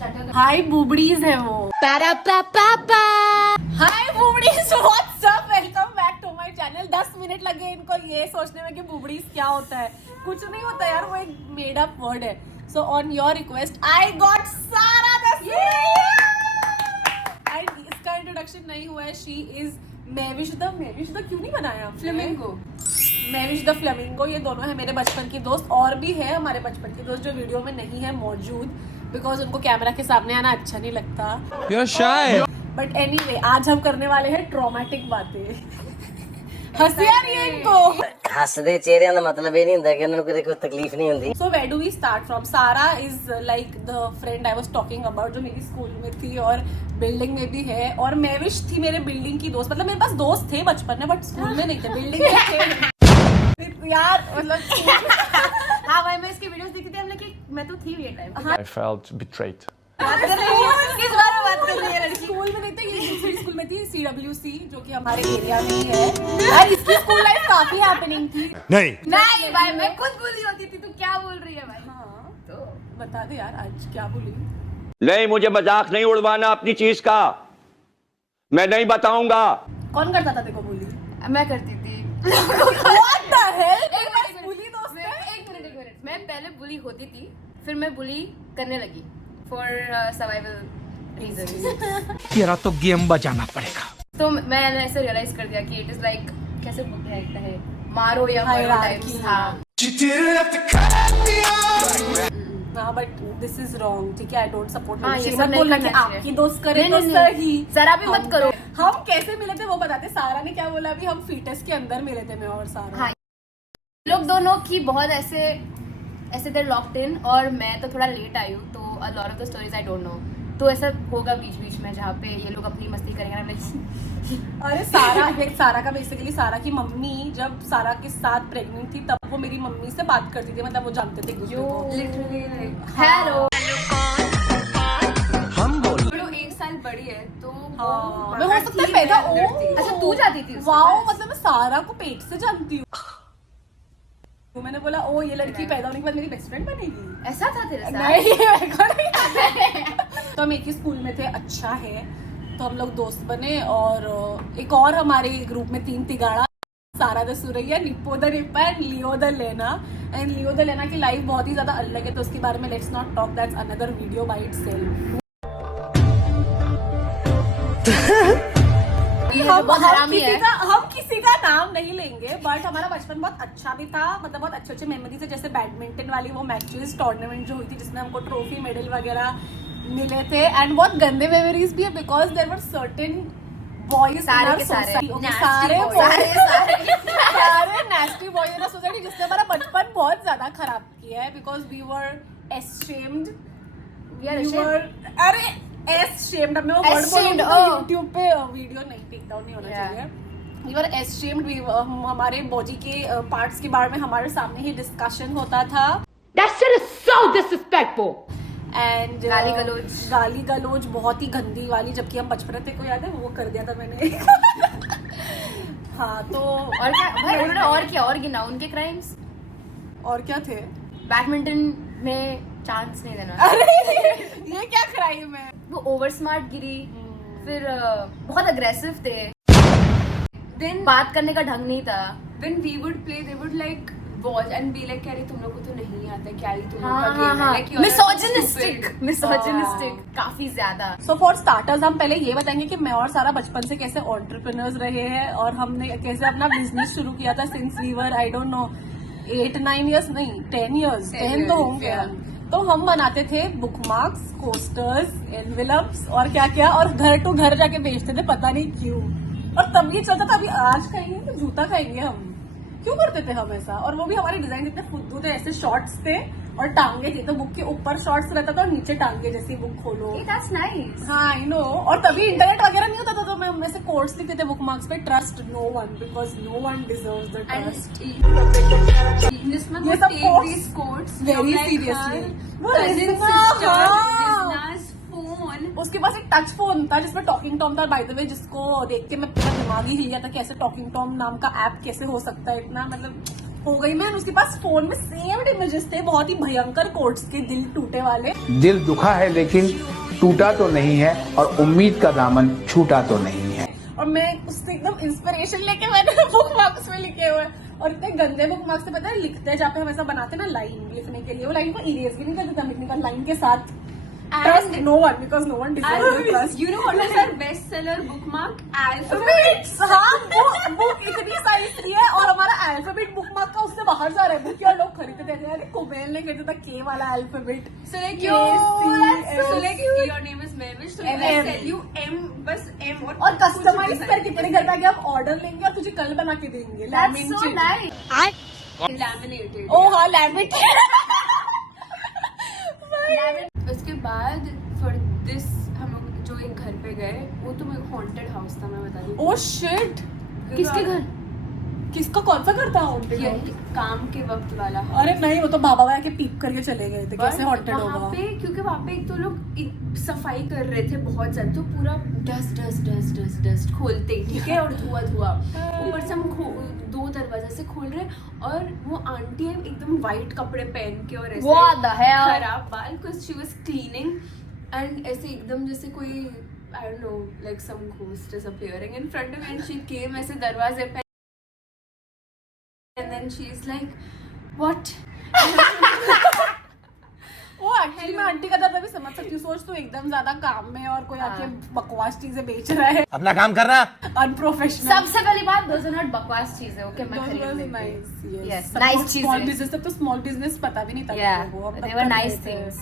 हाय बुबड़ीज है वो। हाय बुबड़ीज, what's up, welcome back to my channel. 10 minute लगे इनको ये सोचने में कि बुबड़ीज क्या होता है। कुछ नहीं होता यार, वो एक मेड अप वर्ड है। So on your request I got सारा द एंड इसका इंट्रोडक्शन नहीं हुआ है। शी इज मेविश द क्यों नहीं बनाया फ्लेमिंगो। Mehwish the flamingo. ये दोनों है मेरे बचपन की दोस्त, और भी है हमारे बचपन की दोस्त जो वीडियो में नहीं है मौजूद, बिकॉज उनको कैमरा के सामने आना अच्छा नहीं लगता। You're shy. बट एनीवे आज हम करने वाले हैं ट्रॉमेटिक बातें। हंसी आ रही है इनको। हसदे चेहरे का मतलब ये नहीं होता कि उन्हें कोई तकलीफ नहीं होती। So where do we start from? Sara is like the friend I was talking about जो मेरी स्कूल में थी और बिल्डिंग में भी है, और मेविश थी मेरे बिल्डिंग की दोस्त। मतलब मेरे पास दोस्त थे बचपन में बट स्कूल में नहीं थे, बिल्डिंग में थे यार। मतलब हाँ भाई, मैं इसकी वीडियोस देखती थी, हमने कि मैं तो थी ये टाइम। I felt betrayed. किस बारे में बात कर रही है लड़की? स्कूल में नहीं थे, ये दूसरी स्कूल में थी, CWC, जो कि हमारे एरिया में ही है। यार इसकी स्कूल लाइफ काफी हैपनिंग थी। नहीं भाई, मैं खुद बुली होती थी। तू क्या बोल रही है भाई? हाँ तो बता दे यार आज क्या बोली। नहीं, मुझे मजाक नहीं उड़वाना अपनी चीज का, मैं नहीं बताऊंगा। कौन करता था देखो बोली? मैं करती थी। What the hell? एक मिनट, बुली दोस्त है? एक मिनट। मैं पहले बुली होती थी, फिर मैं बुली करने लगी फॉर सर्वाइवल रीजंस। तेरा तो गेम बजाना पड़ेगा। तो मैंने ऐसे रियलाइज कर दिया कि इट इज लाइक कैसे बोलते हैं, मारो या मरो Hierarchy। टाइप्स। हाँ हाँ बट दिस इज रॉन्ग, ठीक है। I don't support. हाँ, ये सब मत नहीं बोलना कि करना चाहिए। आपकी दोस्त करे नहीं, तो नहीं, सही। जरा भी मत करो। हम कैसे मिले थे वो बताते। सारा ने क्या बोला अभी? हम फीटस के अंदर मिले थे, मैं और सारा। हाँ, लोग दोनों की बहुत ऐसे देर लॉक्ड इन, और मैं तो थोड़ा लेट आई हूँ, तो a lot of the stories I don't no. तो ऐसा होगा बीच बीच में जहाँ पे ये लोग अपनी मस्ती करेंगे। अरे सारा का बेसिकली सारा की मम्मी जब सारा के साथ प्रेग्नेंट थी तब वो मेरी मम्मी से बात करती थी। मतलब वो जानते थे जो जो लिटरली हेलो हम बोल वो 1 साल बड़ी है, तो हाँ, मैं हो सकता है पैदा अच्छा तू जाती थी उसके वाओ, पास? मतलब मैं सारा को पेट से जानती हूँ। तो मैंने बोला ओ ये लड़की पैदा होने के बाद मेरी बेस्ट फ्रेंड बनेगी। ऐसा था तेरे साथ? नहीं मेरे को नहीं। तो हम एक ही स्कूल में थे, अच्छा है। तो हम लोग दोस्त बने, और एक और हमारे ग्रुप में 3 तिगाड़ा, सारा the Suraiya, Nippon the Nipah and Leo the लेना। एंड लियो द लेना की लाइफ बहुत ही ज्यादा अलग है, तो उसके बारे में let's not talk, that's another video by itself. हम किसी का नाम नहीं लेंगे, बट हमारा बचपन बहुत अच्छा भी था। मतलब बहुत अच्छे मेमोरीज है, जैसे बैडमिंटन वाली वो मैचेस टूर्नामेंट जो हुई थी जिसमें हमको ट्रॉफी मेडल वगैरह मिले थे। एंड बहुत गंदे मेमोरीज भी है, because there were certain boys सारे के सारे नेस्टी बॉयज इन सोसाइटी जिसने हमारा बचपन बहुत ज्यादा खराब किया है, बिकॉज वी वर एशेम्ड। अरे एशेम्ड, हमने वो वर्ड Ashamed, बोला oh. यूट्यूब पे वीडियो नहीं टेक डाउन नहीं होना चाहिए। We were ashamed, हमारे बॉडी के पार्ट्स के बारे में हमारे सामने ही डिस्कशन होता था। That shit is so disrespectful. And गाली गलोच बहुत ही गंदी वाली, जबकि हम बचपन में थे। को याद है वो कर दिया था मैंने। हाँ तो और क्या भाई, उन्होंने और गिना उनके क्राइम्स। और क्या थे? बैडमिंटन में चांस नहीं देना। अरे ये क्या क्राइम है? वो ओवर स्मार्ट गिरी, फिर बहुत अग्रेसिव थे। Then बात करने का ढंग नहीं था। when we would play, they would like watch and be like, "अरे तुम लोग को तो नहीं आता, क्या ही तुम लोग का हाँ, game है?" Like, you are मिसोजिनिस्टिक काफी ज्यादा। सो फॉर स्टार्टर्स हम पहले ये बताएंगे कि मैं और सारा बचपन से कैसे एंटरप्रेन्योर्स रहे हैं, और हमने कैसे अपना बिजनेस शुरू किया था since we were I don't know 8-9 years, नहीं 10 ईयर्स, 10 तो होंगे हम। तो हम बनाते थे बुक मार्क्स, कोस्टर्स, एनवेलप्स और क्या क्या, और घर टू घर जाके बेचते थे, पता नहीं क्यों। और तब ये चलता था, अभी आज खाएंगे तो जूता खाएंगे हम। क्यों करते थे हम ऐसा? और वो भी हमारे डिजाइन इतने फुद्दू थे, ऐसे शॉर्ट्स थे और टांगे थी, तो बुक के ऊपर शॉर्ट्स रहता था और नीचे टांगे, जैसी बुक खोलो। That's nice. हाँ आई नो। और तभी इंटरनेट वगैरह नहीं होता था, तो मैं ऐसे कोट्स लिखते थे बुक मार्क्स पे, trust no one because no one deserves the trust. जिसमें ये वो सब take quotes these quotes very from, like, seriously. her वो cousin रिज्मा, sister, हाँ। Rizna's phone. उसके पास एक टच फोन था जिसमें टॉकिंग टॉम था, बाय द वे, जिसको देख के मैं पूरा दिमाग ही हिल गया था कि ऐसे टॉकिंग टॉम नाम का ऐप कैसे हो सकता है इतना, मतलब हो गई मैं, उसके पास फोन में सेव्ड इमेजेस थे बहुत ही भयंकर कोट्स के, दिल टूटे वाले। दिल दुखा है लेकिन टूटा तो नहीं है, और उम्मीद का दामन छूटा तो नहीं है। और मैं उससे एकदम इंस्पिरेशन लेके मैंने बुक मार्क्स में लिखे हुए, और इतने गंदे बुक मार्क्स से पता है लिखते हैं जहाँ पे हम ऐसा बनाते हैं ना लाइन लिखने के लिए, वो लाइन को इरेज भी नहीं कर देता लिखने का लाइन के साथ। Trust no one because no one deserves your trust. You know what is our bestseller bookmark? Alphabet. हाँ, वो इतनी सारी फ्री है, और हमारा अल्फाबेट बुकमार्क का उससे बाहर जा रहा है। बुक यार लोग खरीदते थे, यार कुबेल ने खरीदा था के वाला alphabet. So like K, so like your name is Mehwish, so M. I tell you M, बस M और कस्टमाइज करके तेरे घर पे आके हम ऑर्डर लेंगे और तुझे कल बना के देंगे। That's so nice. laminated. ओ हाँ, लैमिनेटेड। उसके बाद फॉर दिस हम लोग जो एक घर पे गए, वो तो मेरे हॉन्टेड हाउस था, मैं बता रही हूँ। ओ शिट, किसके घर? किसका कौन सा घर था haunted? यही काम के वक्त वाला। अरे नहीं, वो तो बाबा भाई के पीप करके चले गए थे, कैसे हॉन्टेड वहाँ होगा? पे क्योंकि वहाँ पे एक तो लोग सफाई कर रहे थे बहुत ज्यादा, तो पूरा dust dust dust dust dust खोलते ही, ठीक है, और धुआं धुआं ऊपर से हम दो दरवाजे से खोल रहे, और वो आंटी है एकदम व्हाइट कपड़े पहन के और ऐसे What the hell? खराब बाल, because she was cleaning, and ऐसे एकदम जैसे कोई I don't know, like some ghost is appearing in front of me, and she came ऐसे दरवाजे पे, and then she's like, what? वो एक्चुअली मैं आंटी का दर्द भी समझ सकती हूँ। सोच तू एकदम ज्यादा काम में और कोई आके बकवास चीजें बेच रहा है, अपना काम कर रहा। अनप्रोफेशनल। सबसे पहली बात, those are not बकवास चीजें, ओके? मैं खरीद लेती हूँ। Yes, nice चीजें। स्मॉल बिजनेस, तब तो स्मॉल बिजनेस पता भी नहीं था Yeah, लोगों को, हम they तब were कर nice रहे थे। things.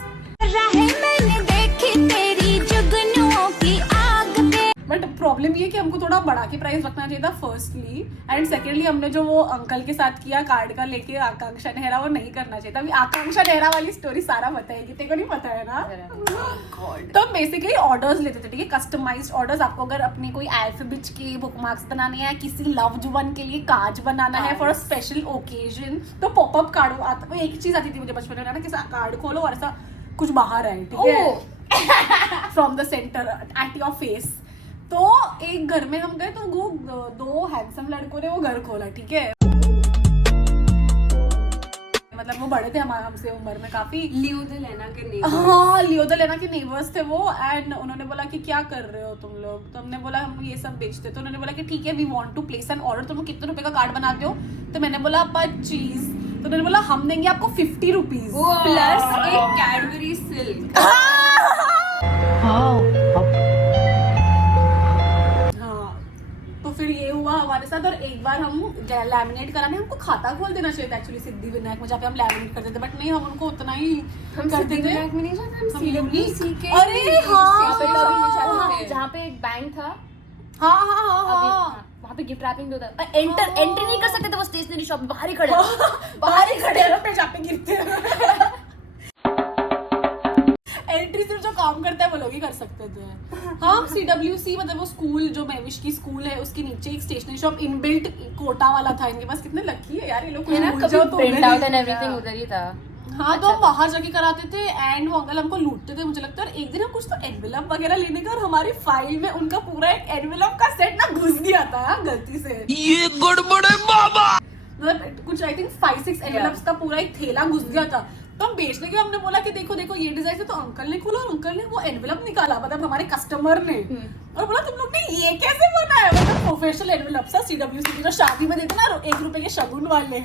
बट प्रॉब्लम ये कि हमको थोड़ा बढ़ा के प्राइस रखना चाहिए था फर्स्टली, एंड सेकेंडली हमने जो वो अंकल के साथ किया कार्ड का लेके आकांक्षा नेहरा, वो नहीं करना चाहिए था। अभी आकांक्षा नेहरा वाली स्टोरी सारा बताएगी, तेरे को नहीं पता है ना? तो बेसिकली ऑर्डर्स लेते थे, ठीक है, कस्टमाइज्ड ऑर्डर्स। आपको अगर अपने कोई अल्फाबेट के बुकमार्क्स बनाने हैं, किसी लव्ड वन के लिए कार्ड बनाना है फॉर अ स्पेशल ओकेजन, तो पॉपअप कार्ड आता, एक चीज आती थी मुझे बचपन में ना, कि कार्ड खोलो और ऐसा कुछ बाहर आए, ठीक है, from the centre at your face. तो एक घर में हम गए, तो वो दो हैंडसम लड़कों ने वो घर खोला, ठीक है, मतलब वो बड़े थे हमारे हमसे उम्र में काफी। लियो द लेना के नेबर्स। हाँ, लियो द लेना के नेबर्स थे वो, एंड उन्होंने बोला कि क्या कर रहे हो तुम लोग? तो हमने बोला हम ये सब बेचते। तो उन्होंने बोला कि ठीक है, we want to place an order, तुम कितने रुपए का कार्ड बनाते हो? तो मैंने बोला 25। तो उन्होंने बोला हम देंगे आपको 50 रुपीज प्लस एक कैडबरी सिल्क। तो फिर ये हुआ हमारे साथ। और एक बार हम लैमिनेट कराने, हमको खाता खोल देना चाहिए था एक्चुअली सिद्धि विनायक में, जहाँ पे हम लैमिनेट करते थे, बट नहीं, हम उनको उतना ही करते थे। में नहीं जाते, हम CWC के। अरे हाँ, जहाँ पे एक बैंक था, हाँ हाँ हाँ हाँ, वहाँ पे गिफ्ट रैपिंग होता था। एंट्री नहीं कर सकते थे वो स्टेशनरी शॉप में, बाहर ही खड़े बाहर ही खड़े पे जहाँ पे गिरते हैं। एंट्री सिर्फ जो काम करता है वो लोग ही कर सकते थे। हाँ, CWC मतलब वो स्कूल जो मेविश की स्कूल है, उसके नीचे एक स्टेशनरी शॉप इनबिल्ट कोटा वाला था। इनके पास कितने लकी है यार ये लोग, कुछ भूल जाओ तो प्रिंट आउट एंड एवरीथिंग उधर ही था। हाँ, तो हम बाहर जाके कराते थे, एंड वो अंकल हमको लूटते थे मुझे लगता है। और एक दिन हम कुछ तो एनवेलप वगैरह लेने का, और हमारी फाइल में उनका पूरा एक एनवेलप का सेट ना घुस गया था गलती से। ये गड़बड़ है बाबा। मतलब कुछ आई थिंक 5-6 एनवेलप्स का पूरा एक थैला घुस गया था। तो हम बेचने के हमने बोला कि देखो देखो ये डिजाइन है, तो अंकल ने खोला और अंकल ने वो एनवेलप निकाला, मतलब हमारे कस्टमर ने, और बोला तुम लोग ने ये कैसे बनाया? मतलब प्रोफेशनल एनवेलप सा, CWC की जो शादी में देते ना 1 रुपए के शगुन वाले।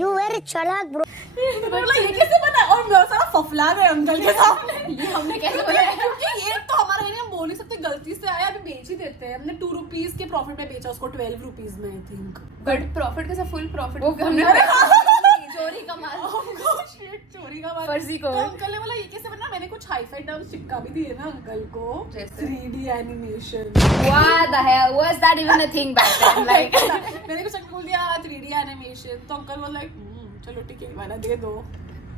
You very चालाक bro. तो बोला ये कैसे बना? और बहुत सारा फफला गए अंकल के सामने, ये हमने कैसे बनाया? क्योंकि ये तो हमारा है, हम बोल नहीं सकते गलती से आया, अभी बेच ही देते हैं। हमने 2 रुपीज के प्रॉफिट में बेचा उसको 12 रुपीज में आई थिंक। बट प्रॉफिट कैसा? फुल प्रॉफिट वो हमने चोरी का माल, चोरी का माल। फर्जी को। तो अंकल ने बोला ये कैसे बना? मैंने कुछ हाई-फाई टर्म्स चिपका भी दिए ना अंकल को, जैसे? 3D animation. What the hell was that even a thing back then? Like मैंने कुछ अंकल बोल दिया 3D एनिमेशन, तो अंकल बोला चलो ठीक है वाला दे दो।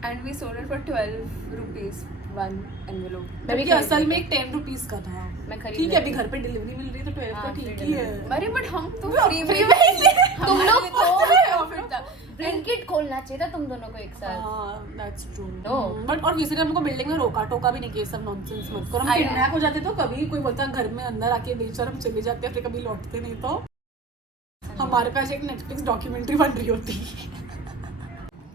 and we sold it for 12 rupees one envelope. क्योंकि असल में एक 10 रुपीज का था। मैं खरीद ठीक है, अभी घर पे डिलीवरी मिल रही है तो 12 तो ठीक ही है। अरे बट हम तो फ्री फ्री में ही ले। तुम लोग तो प्रॉफिट था। ब्लिंकिट खोलना चाहिए था तुम दोनों को एक साथ। हाँ, that's true. No. बट और किसी ने हमको बिल्डिंग में रोका टोका भी नहीं किया, सब नॉनसेंस मत करो। हम किडनैप हो जाते तो कभी कोई बोलता घर में अंदर आके बेच और हम चले जाते, फिर कभी लौटते नहीं। तो हमारे पास एक नेटफ्लिक्स डॉक्यूमेंट्री बन रही होती।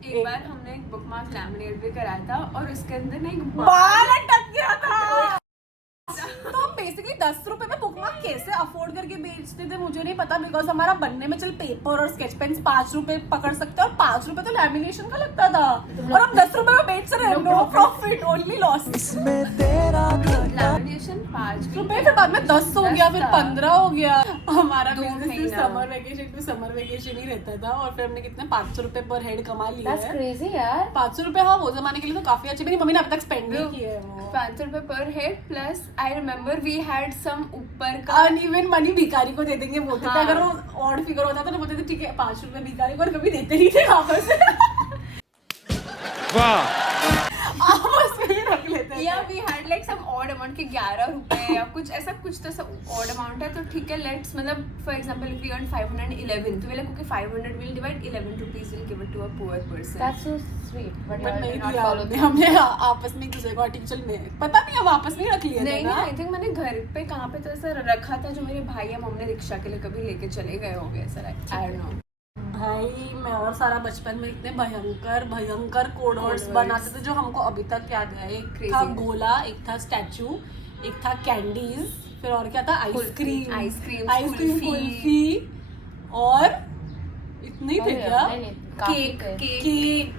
एक बार हमने एक बुकमार्क लैमिनेट भी कराया था और उसके अंदर ना एक बाल अटक गया था। तो हम बेसिकली 10 रुपए में बुकमार्क कैसे अफोर्ड करके बेचते थे मुझे नहीं पता, बिकॉज हमारा बनने में चल पेपर और स्केच पेन 5 रुपए पकड़ सकते हैं और 5 रुपए तो लैमिनेशन का लगता था और हम 10 रुपए में बेच रहे हैं। No profit only loss. Lamination 5 रुपए फिर बाद में 10 हो गया, फिर 15 हो गया। हमारा 2 बिजनेस महीना। Summer vacation to summer vacation ही रहता था और फिर हमने कितने 500 रुपए पर हेड कमा लिए That's हैं। crazy यार। 500 रुपए हाँ वो जमाने के लिए तो काफी अच्छे। मेरी मम्मी ने अब तक स्पेंड नहीं किए हैं वो। 500 रुपए पर head plus I remember we had some ऊपर का अनइवन मनी भिखारी को दे देंगे बोलते थे। हाँ। अगर वो ऑड फिगर होता था तो बोलते थे ठीक है 5 रुपए भिखारी को, और कभी देते नहीं थे वापस। आपस में ही रख लेते थे। या we had like some odd amount के 11 रुपए या कुछ ऐसा कुछ तो ऑड अमाउंट है तो ठीक है लेट्स मतलब for example if we earn 511 तो we like okay 500 will divide 11 rupees will give it to a poor person. That's so sweet. But you but all नहीं did not दिया follow हमने। through. हमने आपस में एक दूसरे को आर्टिफिशियल में पता नहीं हम आपस में ही रख लिए थे नहीं ना। आई थिंक मैंने घर पे कहाँ पे तो ऐसा रखा था जो मेरे भाई या मम्मी ने रिक्शा के लिए कभी लेके चले गए होंगे ऐसा आई डोंट नो। भाई मैं और सारा बचपन में इतने भयंकर भयंकर कोड वर्ड्स बनाते थे जो हमको अभी तक याद है। एक Crazy. था गोला, एक था स्टैचू, एक था कैंडीज, फिर और क्या था आइसक्रीम, आइसक्रीम, कुल्फी और इतने ही थे क्या? नहीं, काफी केक थे। केक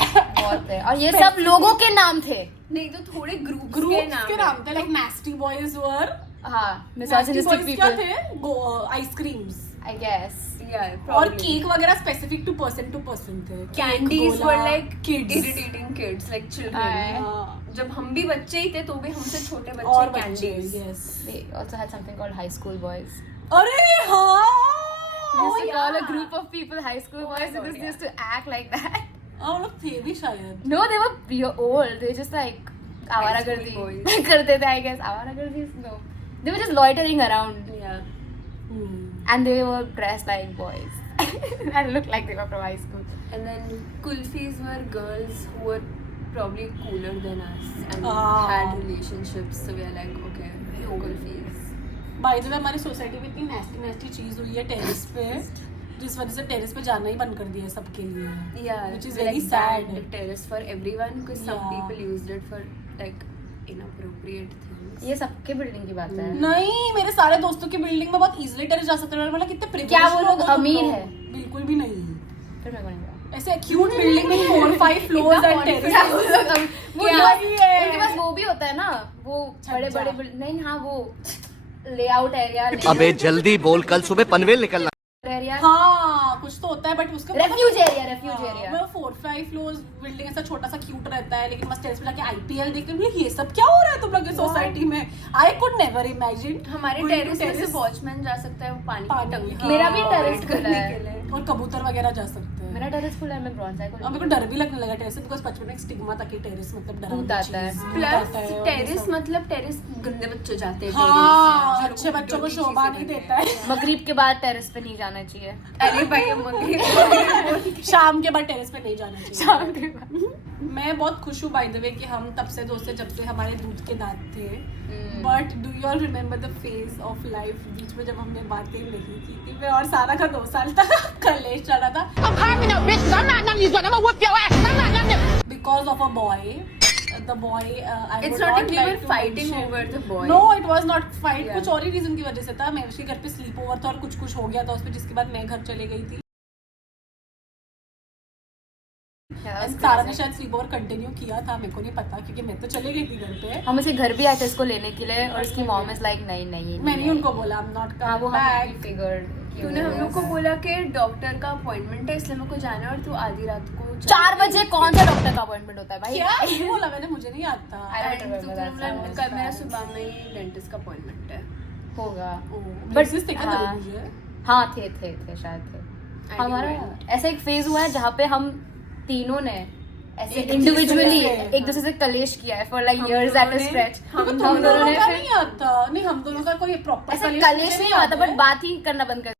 बहुत थे और ये सब लोगों के नाम थे। नहीं तो थोड़े ग्रुप्स ग्रुप्स के नाम थे लाइक नास्टी बॉयज वर। हाँ, नास्टी misogynistic बॉयज क्या people. थे? Ice creams I guess. और केक वगैरह स्पेसिफिक टू पर्सन थे। Candies were like kids irritating kids like children. जब हम भी बच्चे ही थे तो भी हमसे छोटे और बच्चे बच्चे candies. yes। They also had something called high school boys. अरे हाँ We used to call a yeah. group of people high school Oh my boys God, and they used yeah. to act like that. हम लोग थे भी शायद। No, they were real old. They were just like आवारागर्दी boys. करते थे I guess. आवारागर्दी no. They were just loitering around Yeah. and they were dressed like boys and looked like they were from high school. And then kulfis were girls who were probably cooler than us and Ah. had relationships. So we are like, okay, kulfis. By the way हमारी society में इतनी नेस्टी चीज हुई है terrace पे, जिस वजह से टेरेस पे जाना ही बंद कर दिया है सबके लिए। Yeah, Which is we very like sad. banned terrace for everyone because some Yeah. people used it for like inappropriate things. ये सबके बिल्डिंग की बात है। नहीं मेरे सारे दोस्तों की बिल्डिंग में बहुत इजीली टेरेस जा सकते हैं। मतलब कितने privileged क्या वो लोग हो तुम अमीर लोग? हैं? बिल्कुल भी नहीं। फिर मैं करूँगा। ऐसे क्यूट बिल्डिंग में 4-5 फ्लोर्स एंड क्या वो टेरेस। लोग वो क्या लोग- ही है? उनके पास वो भी होता है ना वो बड़े छज्जा। बड़े नहीं हाँ वो लेआउट एरिया अबे जल्दी बोल, कल सुबह पनवेल निकलना। एरिया हाँ कुछ तो होता है बट उसका रेफ्यूज एरिया 4-5 फ्लोर्स बिल्डिंग ऐसा छोटा सा क्यूट रहता है, लेकिन बस टेरेस पे जाके आईपीएल देखते हैं। ये सब क्या हो रहा है तुम लोग की सोसाइटी में? I could never imagine. हमारे टेरेस में से वॉचमैन जा सकता है वो पानी की पानी, टंकी हाँ। मेरा भी टेरेस operate खुला करने है। के लिए। और कबूतर वगैरह जा सकते हैं। मेरा टेरेस खुला है मैं ब्रॉन्ज और मेरे को डर भी लगने लगा टेरेस से, बिकॉज बचपन में एक स्टिग्मा था कि टेरेस मतलब डरावनी भूत आता है। चीज़, भूत प्लस आता है और ये टेरेस सब। मतलब टेरेस गंदे बच्चे जाते हैं हाँ terrace, अच्छे जो बच्चों को dirty शोभा चीजें नहीं करते देता है। मगरिब के बाद टेरेस पे नहीं जाना चाहिए। अरे भाई हम मगरिब शाम के बाद टेरेस पे नहीं जाना चाहिए। शाम के बाद मैं बहुत खुश हूँ बाय द वे कि हम तब से दोस्त हैं जब से हमारे दूध के दांत थे। But do you all remember the phase of life बीच में जब हमने बातें नहीं की थी? मैं और सारा का 2 साल तक कलेश चला था because of a boy. The boy, I It's would not not like we like were to fighting mention. over the boy. No, it was not fight. Yeah. कुछ और ही रीजन की वजह से था। मैं उसके घर पे स्लीप ओवर था और कुछ हो गया था उसपे, जिसके बाद मैं घर चले गई थी। सारा ने शायद स्लीप ओवर कंटिन्यू किया था, मेरे को नहीं पता क्योंकि मैं तो चले गई थी घर पे। हम उसे घर भी आए थे इसको लेने के लिए और उसकी मॉम इज लाइक नहीं मैंने उनको बोला I'm not हाँ वो coming हम back. फिगर्ड तूने हम लोग को बोला कि डॉक्टर का अपॉइंटमेंट है इसलिए मेरे को जाना है और तू आधी रात को 4 बजे कौन सा डॉक्टर का अपॉइंटमेंट होता है भाई? क्या ये बोला मैंने? मुझे नहीं याद था। I don't remember तूने that, बोला that was कल मेरा bad. सुबह में ही डेंटिस्ट का अपॉइंटमेंट है। होगा बट थे क्या हाँ। तभी मुझे? हाँ थे शायद थे। हमारा ऐसा एक फेज हुआ है जहाँ पे हम तीनों ने ऐसे एक इंडिविजुअली दूसरे से, एक दूसरे से कलेश किया है फॉर लाइक हम इयर्स एट अ दोनों ने- स्ट्रेच। हम हम दोनों दोनों ने का फिर नहीं याद था। नहीं हम दोनों का कोई प्रॉपर ऐसे कलेश नहीं हुआ था बट बात ही करना बंद कर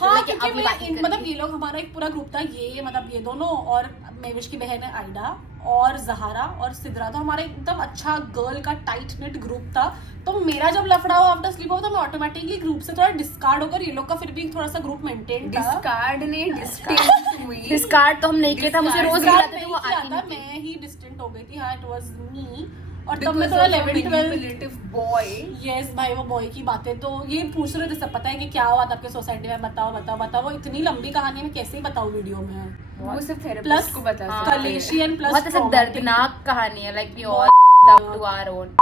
हाँ, like, क्योंकि अभी बात नहीं मतलब करेंगे। ये लोग हमारा एक पूरा ग्रुप था, ये मतलब ये दोनों और मेविश की बहन है आइडा और जहारा और सिद्रा, तो हमारा एकदम अच्छा गर्ल का टाइट निट ग्रुप था। तो मेरा जब लफड़ा हुआ आफ्टर स्लीप हुआ तो मैं ऑटोमेटिकली ग्रुप से थोड़ा डिस्कार्ड होकर ये लोग का फिर भी थोड़ा सा ग्रुप मेंटेन था। डिस्कार्ड ने डिस्टेंस हुई। डिस्कार्ड तो हम नहीं किया था, मुझे रोज Discard बुलाते थे नहीं वो किया आती था, नहीं थी। मैं ही डिस्टेंट हो गई थी। हाँ, इट वाज मी। और तब मैं थोड़ा 11-12 बॉय। यस भाई, वो बॉय की बातें तो ये पूछ रहे थे सब, पता है कि क्या हुआ था आपके सोसाइटी में, बताओ बताओ बताओ। वो इतनी लंबी कहानी में कैसे ही बताऊं वीडियो में। वो सिर्फ प्लस थेरेपिस्ट को बता सकते हैं। कलेशियन प्लस बहुत ऐसे दर्दनाक कहानी है, like we all up to our own,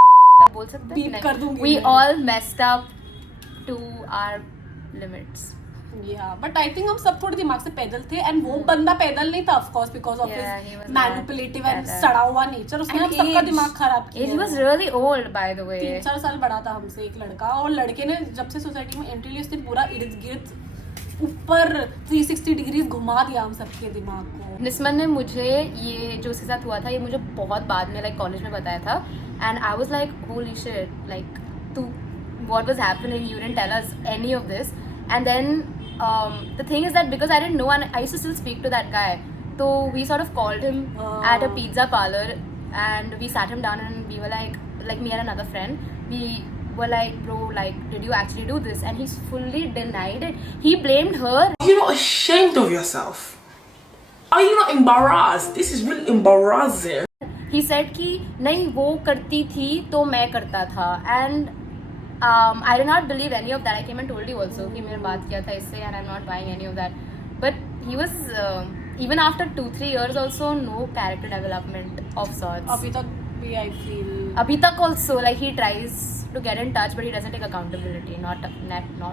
बोल सकते Beep हैं कर दूंगी वी मैं। All messed up to our limits. या बट आई थिंक हम सब थोड़े दिमाग से पैदल थे, एंड वो बंदा पैदल नहीं था of course because of Yeah, he his was manipulative not and पैदल। सड़ा हुआ नेचर। उसने हम And सबका age. दिमाग खराब He was किया। really old, by the way. 3-4 साल बड़ा था हमसे एक लड़का, और लड़के ने जब से सोसाइटी में एंट्री ली उसने पूरा इर्द गिर्द ऊपर 360 डिग्री घुमा दिया हम सबके दिमाग को। निस्मन ने मुझे ये जो उसके साथ हुआ था ये मुझे बहुत बाद में लाइक कॉलेज में बताया था, and I was like holy shit, like तू what was happening, you didn't tell us any of this. And then the thing is that because I didn't know and I used to still speak to that guy, तो we sort of called him at a pizza parlour and we sat him down and we were like me and another friend, we were like, bro, like, did you actually do this? And he's fully denied it. He blamed her. Are you not ashamed of yourself? Are you not embarrassed? This is really embarrassing. He said कि नहीं वो करती थी तो मैं करता था, and I did not believe any of that. I came and told you also कि मैंने बात किया था इससे, and I'm not buying any of that. But he was even after 2-3 years also no character development of sorts. अभी तक भी I feel अभी तक also like he tries to get in touch but he doesn't take accountability. Not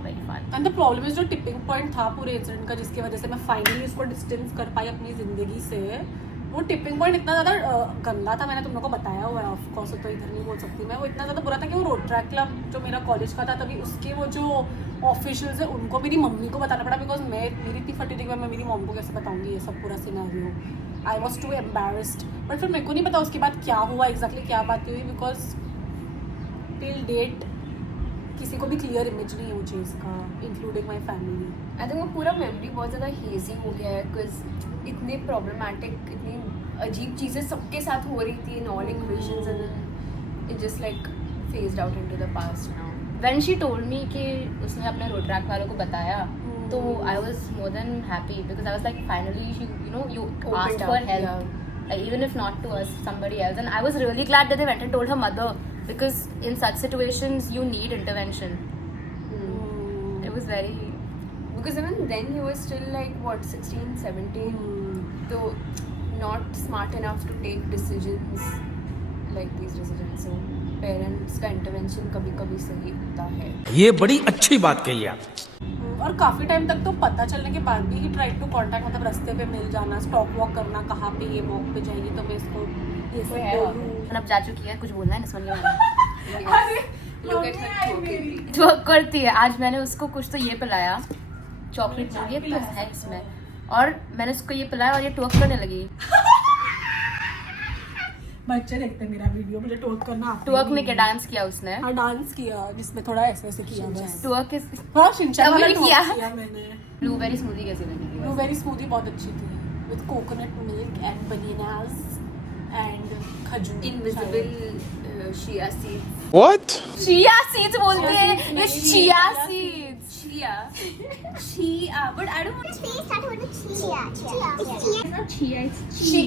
very fun. And the problem is जो tipping point था पूरे incident का जिसकी वजह से मैं फाइनली उसको डिस्टेंस कर पाई अपनी जिंदगी से, वो टिपिंग पॉइंट इतना ज़्यादा गंदा था, मैंने तुम लोग को बताया हुआ है ऑफ कोर्स, तो इधर नहीं बोल सकती मैं। वो इतना ज़्यादा बुरा था कि वो रोड ट्रैक क्लब जो मेरा कॉलेज का था तभी उसके वो जो ऑफिशियल्स है उनको मेरी मम्मी को बताना पड़ा, बिकॉज मेरी इतनी फटी थी कि मैं मेरी मम्मी को कैसे बताऊंगी ये सब पूरा scenario. I was too embarrassed, but फिर मेरे को नहीं पता उसके बाद क्या हुआ एग्जैक्टली, क्या बात हुई, बिकॉज टिल डेट किसी को भी क्लियर इमेज नहीं है वो चीज़ का, including my family. I think वो पूरा मेमोरी बहुत ज़्यादा हेजी हो गया है, बिकॉज इतने प्रॉब्लमैटिक, इतनी अजीब चीज़ें सबके साथ हो रही थी in all equations, and it just like phased out into the past now. When she told me कि उसने अपने रोड ट्रैक वालों को बताया, तो I was more than happy because I was like finally you asked for help, like, even if not to us, somebody else, and I was really glad that they went and told her mother, because in such situations you need intervention. It was very, Because even then he was still like what 16, 17, so not smart enough to take decisions like these decisions. So parents का intervention कभी-कभी सही होता है. ये बड़ी अच्छी बात कही आप. और काफ़ी टाइम तक तो पता चलने के बाद भी ही ट्राई टू कांटेक्ट, मतलब रास्ते पे मिल जाना, स्टॉक वॉक करना, कहाँ पे ये वॉक पे जाएगी तो मैं इसको ये सब बोलूं। अब जा चुकी है, कुछ बोलना है निस्मन के बारे में? Look at her talking. जो करती है, आज मैंने उसको कुछ तो ये पिलाया, चॉकलेट ये तो है इसमें, और मैंने उसको ये पिलाया और ये ट्वर्क करने लगी। बच्चे देखते हैं मेरा वीडियो, मुझे टोक करना आता ट्वर्क में क्या डांस किया उसने? हाँ डांस किया, जिसमें थोड़ा ऐसे ऐसे किया बस। ट्वर्क इस हाँ शिनचैन वाला तभी twerk किया। मैंने। ब्लूबेरी स्मूदी कैसी लगी? ब्लूबेरी स्मूदी बहुत अच्छी थी, with coconut milk and bananas and खजूर। Invisible chia seeds. What? Chia seeds बोलते हैं, ये chia seeds. Chia, but I don't want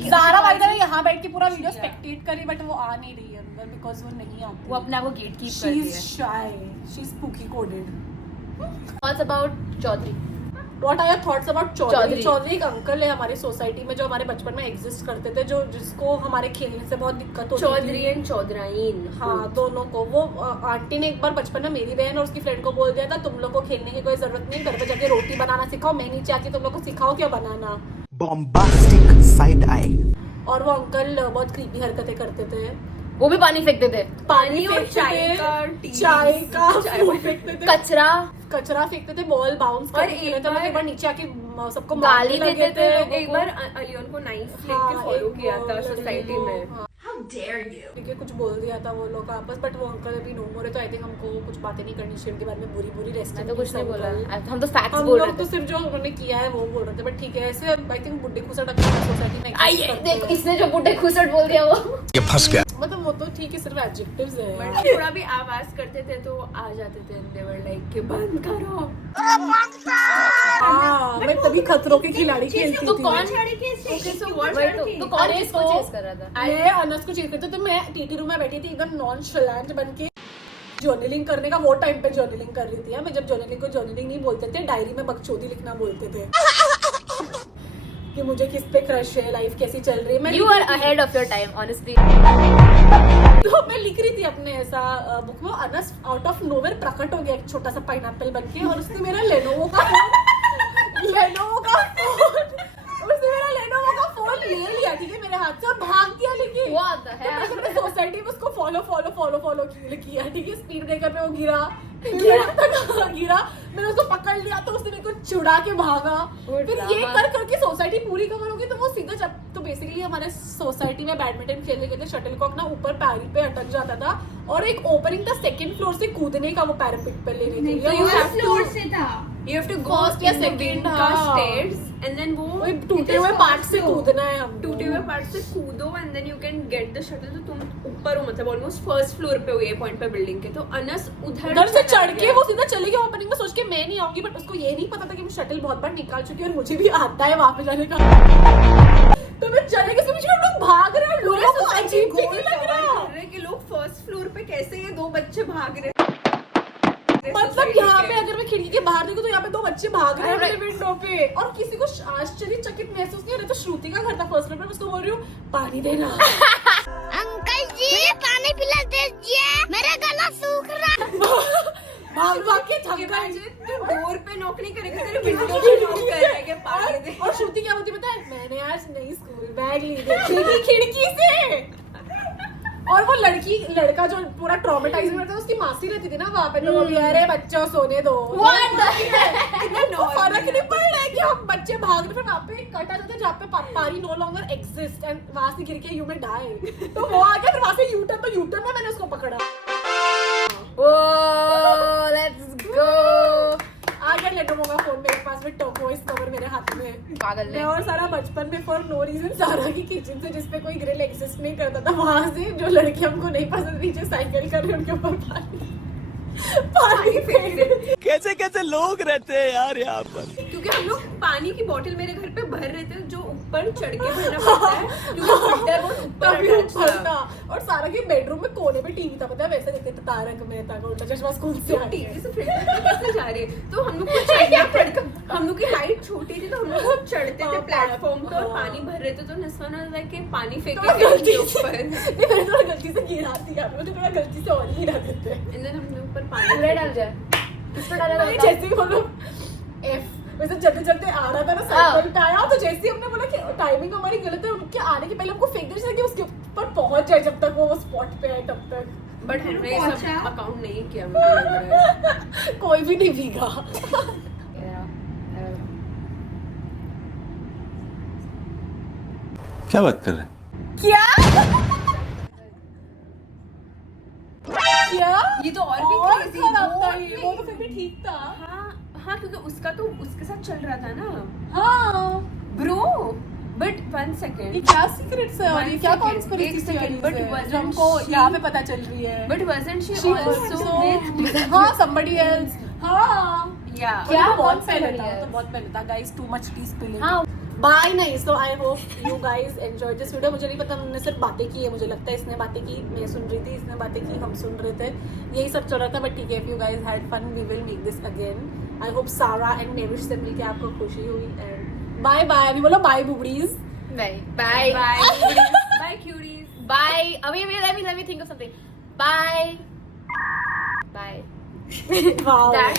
Zara भाई ने यहाँ बैठ के पूरा वीडियो स्पेक्टेट करी, बट वो आ नहीं रही है अंदर बिकॉज वो नहीं आती। वो अपने आप को गेट कीप शी करती इज है। Shy, she is spooky coded. Thoughts about Chaudhary? What are your thoughts about Chaudhary? Chaudhary. Chaudhary एक अंकल है हमारी सोसाइटी में जो हमारे बचपन में एग्जिस्ट करते थे, जो जिसको हमारे खेलने से बहुत दिक्कत होती चौधरी थी। एंड चौधराइन. हाँ दोनों को। वो आंटी ने एक बार बचपन में मेरी बहन और उसकी फ्रेंड को बोल दिया था, तुम लोग को खेलने की कोई जरूरत नहीं, घर पे जाके रोटी बनाना सिखाओ, मैं नीचे आके तुम लोग को सिखाओ क्या बनाना। Bombastic side I. और वो अंकल बहुत क्रीपी हरकतें करते थे, वो भी पानी फेंकते थे, पानी और फेंकते चाय थे, का, चाय का चाय फूल फेंकते थे, कचरा फेंकते थे, बॉल बाउंस और करते एक थे, बार- एक बार नीचे आके सबको गाली मारने देते लगे थे लोगों एक बार अलियन को नाइफ लेके हाँ, फॉलो एक किया वो था लड़की सोसाइटी को, में. हाँ। How dare you? क्योंकि कुछ बोल दिया था वो लोग आपस, बट वो अंकल अभी नो मोर है, तो आई थिंक हमको कुछ बातें नहीं करनी चाहिए उनके बारे में बुरी बुरी। रेस्ट मैं तो कुछ नहीं बोला, हम तो फैक्ट्स हम बोल लोग रहे तो थे। सिर्फ जो उन्होंने किया है वो बोल रहे थे, बट ठीक है। ऐसे आई थिंक बुड्ढे खुसट अपनी सोसाइटी में आइए देखो, इसने जो बुड्ढे खुसट बोल दिया वो मतलब वो तो ठीक है, सिर्फ एडजेक्टिव्स है बट यार। थोड़ा भी आवाज करते थे तो आ जाते थे, they were like कि बंद करो। हाँ, मैं तभी खतरों के खिलाड़ी खेलती तो थी। कौन Okay, so what तो कौन किसको चेस कर रहा था? मैं अनस को चेक करती, तो मैं टीटी रूम में बैठी थी एकदम नॉन शलैंड बन के जर्नलिंग करने का वो टाइम पे जर्नलिंग कर रही थी। मैं जब जर्नलिंग को जर्नलिंग नहीं बोलते थे, डायरी में बकचोदी लिखना बोलते थे कि मुझे किस पे क्रश है, लाइफ कैसी चल रही है। मैं You are ahead of your time, honestly. तो मैं लिख रही थी अपने ऐसा बुक में, अनस आउट ऑफ नोवेयर प्रकट हो गया एक छोटा सा पाइनएप्पल बन के, और उसने मेरा लेनोवो का फोन ले लिया, ठीक है, मेरे हाथ से, और भाग दिया। लेकिन What the hell? तो मैंने सोसाइटी में उसको फॉलो किया, ठीक है। स्पीड ब्रेकर पे वो गिरा, मैंने उसको पकड़ लिया तो उसने मेरे को चुड़ा के भागा। फिर ये कर करके सोसाइटी पूरी कवर हो गई, तो वो सीधा जब तो बेसिकली हमारे सोसाइटी में बैडमिंटन खेलने गए थे, शटलकॉक ना ऊपर पैरी पे अटक जाता था, और एक ओपनिंग था सेकंड फ्लोर से कूदने का, वो पैरापिट पे लेने के लिए। You have to go First या in the second, wind हाँ। का stairs and then वो टूटे हुए पार्ट से कूदना है हम। टूटे हुए पार्ट से कूदो and then you can get the shuttle। तो तुम ऊपर हो, मतलब ऑलमोस्ट फर्स्ट फ्लोर पे हो ये पॉइंट पे बिल्डिंग के, तो अनस उधर से चढ़ के वो सीधा चले गया ओपनिंग में, सोच के मैं नहीं आऊंगी, बट उसको ये नहीं पता था कि मैं शटल बहुत बार निकाल चुकी हूँ और मुझे भी आता है वहां पे जाने का। तो मैं चले गए, पीछे हम लोग भाग रहे हैं, लोगों को अजीब भी नहीं लग रहा। कि लोग फर्स्ट फ्लोर पे कैसे ये दो बच्चे भाग रहे। मतलब यहाँ पे अगर मैं खिड़की के बाहर देखूं तो यहाँ पे दो बच्चे भाग रहे हैं मेरे विंडो पे, और किसी को आश्चर्यचकित महसूस नहीं हो रहा। तो श्रुति का घर था फर्स्ट फ्लोर पे, मैं उसको बोल रही हूँ पानी देना। अंकल जी मुझे पानी पिला दीजिए, मेरा गला सूख रहा है। भाग के थक गए। तू डोर पे नॉक नहीं करेगा, तेरे विंडो पे नॉक करेगा पानी दे। और श्रुति क्या बोलती पता है, मैंने आज नई स्कूल बैग ली थी खिड़की से। और वो लड़का जो पूरा ट्रॉमेटाइज रहता है, उसकी मासी रहती थी ना वहाँ पे, तो वो भी अरे बच्चों सोने दो। फर्क नहीं पड़ रहा है कि हम बच्चे भाग रहे, फिर वहाँ पे एक कट आ जाता है जहाँ पे पारी नो लॉन्गर एग्जिस्ट, एंड वहाँ से गिर के यू में डाई। तो वो आ गया, फिर वहाँ से यूटर्न, तो यूटर्न में मैंने उसको पकड़ा। Oh, let's go. आ गया लेनोवो का फोन मेरे पास में, टर्बो इस कवर मेरे हाथ में। पागल मैं और सारा बचपन में फॉर नो रीजन सारा की किचन से, जिसपे कोई ग्रिल एग्जिस्ट नहीं करता था, वहां से जो लड़की हमको नहीं पसंद नीचे साइकिल कर रही उनके ऊपर पानी फेंक रहे। कैसे कैसे लोग रहते हैं यार यहाँ पर। क्योंकि हम लोग पानी की बोतल मेरे घर पे भर रहे थे, जो ऊपर चढ़ के भरना पड़ता है क्योंकि फिल्टर वो ऊपर तभी attached ऊपर था। था। और सारा के बेडरूम में कोने पे टीवी था, पता है वैसे देखते थे तारक मेहता का उल्टा चश्मा स्कूल से तो टीवी से फिल्टर पे कैसे जा रही है, तो हम लोग को चढ़ना पड़ता। हम लोग की हाइट छोटी थी, तो हम लोग चढ़ते थे प्लेटफॉर्म पे और पानी भर रहे थे, तो नस्वा ना के पानी फेंके के ऊपर। मैंने थोड़ा गलती से गिरा दिया, मुझे थोड़ा गलती से और ही गिरा देते हैं। एंड देन हमने ऊपर पानी पूरा डाल दिया। किस पे डाला था? जैसे ही वो लोग वैसे चलते चलते आ रहा था ना, साइकिल पे आया, तो जैसे ही हमने बोला कि टाइमिंग हमारी गलत है, उनके आने के पहले हमको फेंक देना चाहिए कि उसके ऊपर पहुंच जाए, जब तक वो स्पॉट पे आए तब तक। बट हमने ये सब अकाउंट नहीं किया, मुझे लग रहा है। कोई भी नहीं भीगा। क्या बात कर रहे हैं? क्या क्या ये तो और भी crazy, खराब था वो ये, वो तो फिर भी ठीक था। हाँ क्योंकि उसका तो उसके साथ चल रहा था ना हाँ ब्रो। बट 1 ये सेकंड, क्या सीक्रेट्स है और ये One क्या second, कॉन्स्पिरेसी एक second, but है wasn't जो हमको she- यहाँ पे पता चल रही है। But wasn't she She also also- with हाँ somebody else, हाँ yeah क्या कौन बहुत सा पहले somebody था, else? तो बहुत पहले था guys, too much tea spilling. हाँ। बाय नहीं, so I hope you guys enjoy this video. मुझे नहीं पता, हमने सिर्फ बातें की है, मुझे लगता है इसने बातें की, मैं सुन रही थी, इसने बातें की, हम सुन रहे थे, यही सब चल रहा था। बट ठीक है, if you guys had fun we will make this again. I hope Sara and Navish से मिलके आपको खुशी हुई। एंड बाय बाय, अभी बोलो bye बुबड़ीज। Bye. Bye. bye cuties। Bye. Let me think of something. Bye. Bye. Wow मैं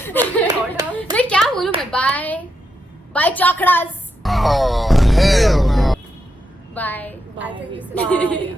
क्या बोलूं मैं? Bye. Bye chakras. Oh hell no. Bye. Bye.